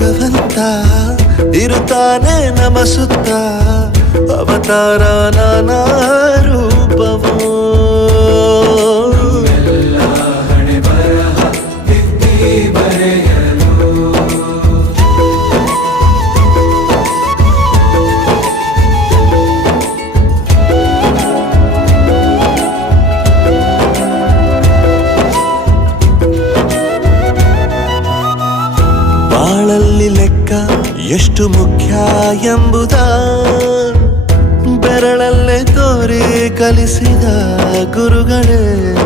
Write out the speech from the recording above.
ಭಗವಂತ ಇರುತ್ತಾನೆ ನಮ ಸುತ್ತ ಅವತಾರ ನಾನಾ ರೂಪವೋ ಬಾಳಲ್ಲಿ ಲೆಕ್ಕ ಎಷ್ಟು ಮುಖ್ಯ ಎಂಬುದ ಬೆರಳಲ್ಲೇ ತೋರಿ ಕಲಿಸಿದ ಗುರುಗಳೇ.